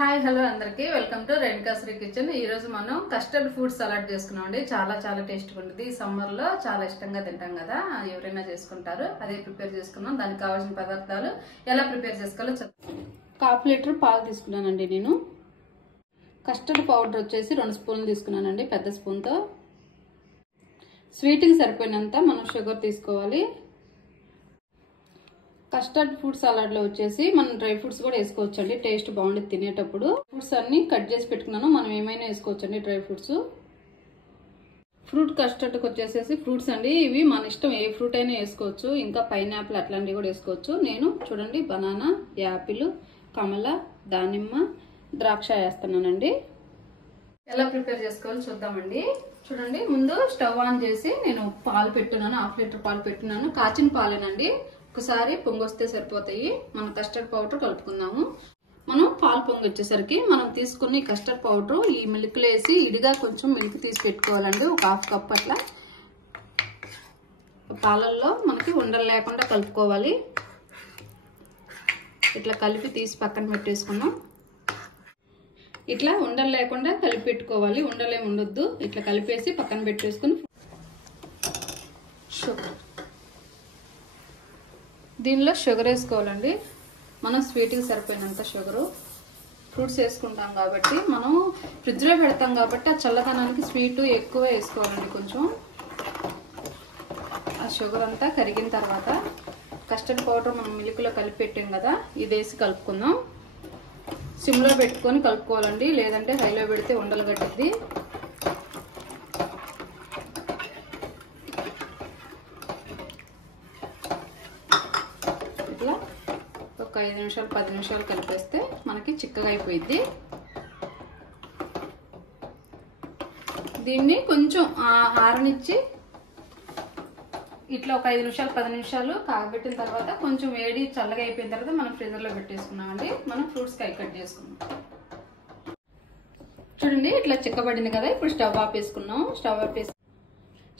Hi hello అందరికీ welcome to Renuka Sri kitchen. ఈ రోజు మనం కస్టర్డ్ ఫ్రూట్ సలాడ్ చేసుకున్నామండి. చాలా టేస్ట్గా ఉంటుంది. ఈ సమ్మర్ లో చాలా ఇష్టంగా తింటాం కదా, ఎవరైనా చేసుకుంటారు. అదే ప్రిపేర్ చేసుకున్నాం. దానికి కావాల్సిన పదార్థాలు ఎలా ప్రిపేర్ చేసుకోవాలో చెప్తాను. 1/2 లీటర్ పాలు తీసుకున్నానండి. నేను కస్టర్డ్ పౌడర్ వచ్చేసి 2 స్పూన్లు తీసుకున్నానండి, పెద్ద స్పూన్తో. స్వీట్కి సరిపోయినంత మనం షుగర్ తీసుకోవాలి. కస్టర్డ్ ఫ్రూట్ సలాడ్ లో వచ్చేసి మనం డ్రై ఫ్రూట్స్ కూడా వేసుకోవచ్చండి, టేస్ట్ బాగుంటుంది తినేటప్పుడు. ఫ్రూట్స్ అన్ని కట్ చేసి పెట్టుకున్నాను, మనం ఏమైనా వేసుకోవచ్చండి డ్రై ఫ్రూట్స్. ఫ్రూట్ కస్టర్డ్కి వచ్చేసేసి ఫ్రూట్స్ అండి, ఇవి మన ఇష్టం, ఏ ఫ్రూట్ అయినా వేసుకోవచ్చు. ఇంకా పైనాపిల్ అట్లాంటివి కూడా వేసుకోవచ్చు. నేను చూడండి బనానా, యాపిల్, కమల, దానిమ్మ, ద్రాక్ష వేస్తున్నానండి. ఎలా ప్రిపేర్ చేసుకోవాలో చూద్దామండి. చూడండి, ముందు స్టవ్ ఆన్ చేసి నేను పాలు పెట్టున్నాను. 1/2 లీటర్ పాలు పెట్టున్నాను. కాచిన పాలేనండి, ఒకసారి పొంగొస్తే సరిపోతాయి. మనం కస్టర్డ్ పౌడర్ కలుపుకుందాము. మనం పాలు పొంగి వచ్చేసరికి మనం తీసుకున్న కస్టర్డ్ పౌడర్ ఈ మిల్క్ వేసి ఇడిగా కొంచెం మిల్క్ తీసి పెట్టుకోవాలండి. ఒక 1/2 కప్ అట్లా పాలల్లో మనకి ఉండలు లేకుండా కలుపుకోవాలి. ఇట్లా కలిపి తీసి పక్కన పెట్టేసుకున్నాం. ఇట్లా ఉండలు లేకుండా కలిపి పెట్టుకోవాలి, ఉండలేం ఉండొద్దు. ఇట్లా కలిపేసి పక్కన పెట్టేసుకుని దీనిలో షుగర్ వేసుకోవాలండి. మనం స్వీట్కి సరిపోయినంత షుగరు. ఫ్రూట్స్ వేసుకుంటాం కాబట్టి, మనం ఫ్రిడ్జ్లో పెడతాం కాబట్టి ఆ చల్లదనానికి స్వీట్ ఎక్కువ వేసుకోవాలండి. కొంచెం ఆ షుగర్ అంతా కరిగిన తర్వాత కస్టర్డ్ పౌడర్ మనం మిల్క్లో కలిపి పెట్టాం కదా, ఇది వేసి కలుపుకుందాం. సిమ్లో పెట్టుకొని కలుపుకోవాలండి, లేదంటే హైలో పెడితే ఉండలు కట్టిద్ది. ఇట్లా ఒక 5 నిమిషాలు 10 నిమిషాలు కలిపేస్తే మనకి చిక్కగా అయిపోయింది. దీన్ని కొంచెం ఆరనిచ్చి ఇట్లా ఒక 5 నిమిషాలు 10 నిమిషాలు కాగబెట్టిన తర్వాత కొంచెం వేడి చల్లగా అయిపోయిన తర్వాత మనం ఫ్రీజర్లో పెట్టేసుకున్నామండి. మనం ఫ్రూట్స్ కట్ చేసుకున్నాం. చూడండి ఇట్లా చిక్కబడింది కదా. ఇప్పుడు స్టవ్ ఆపేసుకున్నాం.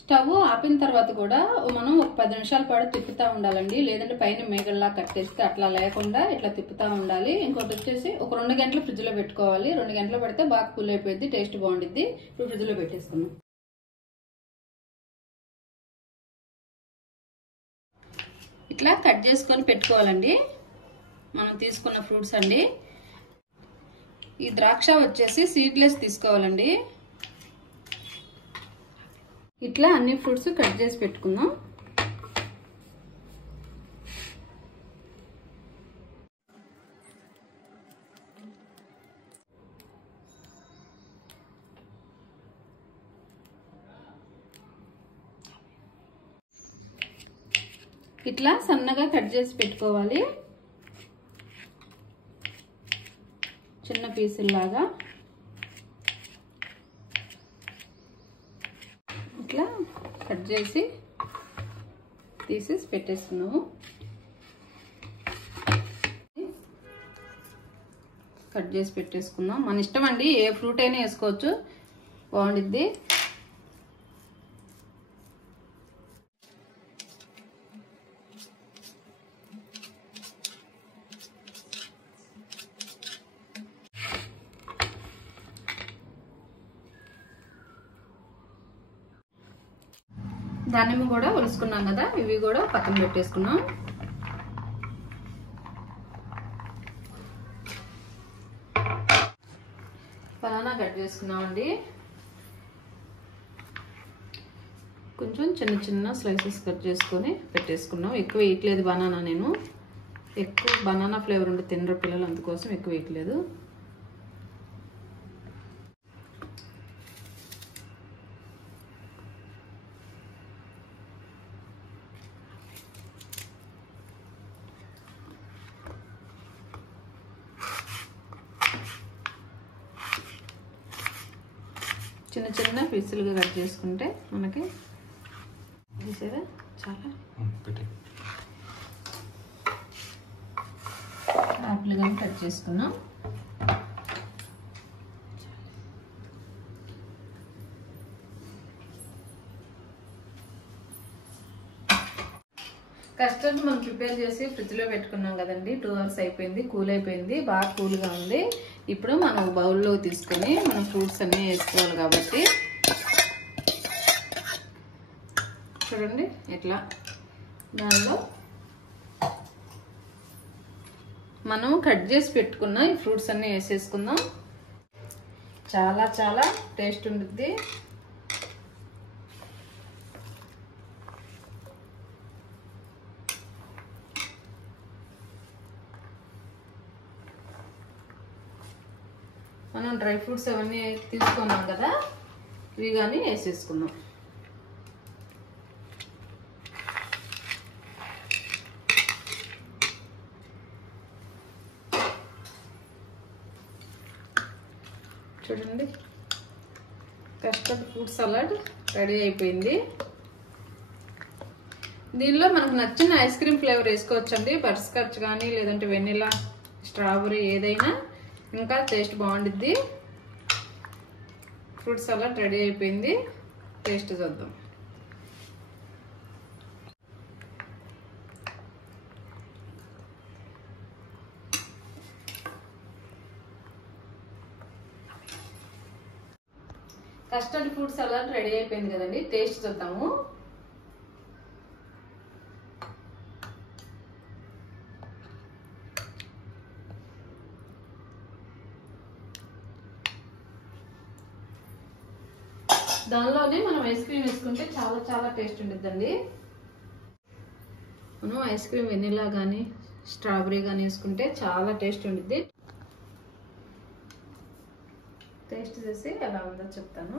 స్టవ్ ఆపిన తర్వాత కూడా మనం ఒక 10 నిమిషాల పాటు తిప్పుతూ ఉండాలండి, లేదంటే పైన మేగల్లా కట్టేస్తే అట్లా లేకుండా ఇట్లా తిప్పుతూ ఉండాలి. ఇంకోటి వచ్చేసి ఒక 2 గంటలు ఫ్రిడ్జ్లో పెట్టుకోవాలి. 2 గంటలు పెడితే బాగా కూల్ అయిపోయింది, టేస్ట్ బాగుంటుంది. ఇప్పుడు ఫ్రిడ్జ్లో పెట్టేసుకున్నాం. ఇట్లా కట్ చేసుకొని పెట్టుకోవాలండి మనం తీసుకున్న ఫ్రూట్స్ అండి. ఈ ద్రాక్ష వచ్చేసి సీడ్లెస్ తీసుకోవాలండి. ఇట్లా అన్ని ఫ్రూట్స్ కట్ చేసి పెట్టుకుందాం. ఇట్లా సన్నగా కట్ చేసి పెట్టుకోవాలి, చిన్న పీసుల్లాగా. ఇట్లా కట్ చేసి తీసేసి పెట్టేసుకున్నాము. కట్ చేసి పెట్టేసుకుందాం. మన ఇష్టం అండి, ఏ ఫ్రూట్ అయినా వేసుకోవచ్చు, బాగుండిద్ది. దానిమ్మ కూడా ఒలుసుకున్నాం కదా, ఇవి కూడా పక్కన పెట్టేసుకున్నాం. బనానా కట్ చేసుకున్నామండి. కొంచెం చిన్న స్లైసెస్ కట్ చేసుకొని పెట్టేసుకున్నాం. ఎక్కువ వేయట్లేదు బనానా, నేను ఎక్కువ బనానా ఫ్లేవర్ ఉండి తినరు పిల్లలు, అందుకోసం ఎక్కువ వేయట్లేదు. చిన్న పీసులుగా కట్ చేసుకుంటే మనకి చూసారా చాలా యాపిల్గా కట్ చేసుకున్నాం. కస్టర్డ్ మనం ప్రిపేర్ చేసి ఫ్రిడ్జ్ లో పెట్టుకున్నాం కదండి, 2 అవర్స్ అయిపోయింది, కూల్ అయిపోయింది, బాగా కూల్ గా ఉంది. ఇప్పుడు మనం బౌల్లో తీసుకొని మనం ఫ్రూట్స్ అన్నీ వేసుకోవాలి కాబట్టి చూడండి ఇట్లా దానిలో మనం కట్ చేసి పెట్టుకున్న ఈ ఫ్రూట్స్ అన్నీ వేసేసుకుందాం. చాలా చాలా టేస్ట్ ఉంటుంది. మనం డ్రై ఫ్రూట్స్ అవన్నీ తీసుకున్నాం కదా, ఇవి కానీ వేసేసుకుందాం. చూడండి కస్టర్డ్ ఫ్రూట్ సలాడ్ రెడీ అయిపోయింది. దీనిలో మనకు నచ్చిన ఐస్ క్రీమ్ ఫ్లేవర్ వేసుకోవచ్చండి. బటర్ స్కాచ్ కానీ లేదంటే వెనిలా, స్ట్రాబెరీ ఏదైనా ఇంకా టేస్ట్ బాగుంటుంది. ఫ్రూట్ సలాడ్ రెడీ అయిపోయింది. టేస్ట్ చూద్దాం. కస్టర్డ్ ఫ్రూట్ సలాడ్ రెడీ అయిపోయింది కదండి, టేస్ట్ చూద్దాము. దానిలోనే మనం ఐస్ క్రీమ్ వేసుకుంటే చాలా చాలా టేస్ట్ ఉంటుందండి. మనం ఐస్ క్రీమ్ వెనిలా కానీ స్ట్రాబెరీ కానీ వేసుకుంటే చాలా టేస్ట్ ఉంటుంది. టేస్ట్ చేసి ఎలా ఉందో చెప్తాను.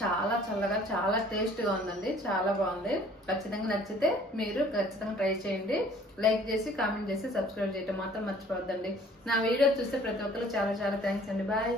చాలా చల్లగా చాలా టేస్ట్గా ఉందండి. చాలా బాగుంది. ఖచ్చితంగా నచ్చితే మీరు ఖచ్చితంగా ట్రై చేయండి. లైక్ చేసి కామెంట్ చేసి సబ్స్క్రైబ్ చేయడం మాత్రం మర్చిపోవద్దండి. నా వీడియో చూస్తే ప్రతి ఒక్కరు చాలా చాలా థ్యాంక్స్ అండి. బాయ్.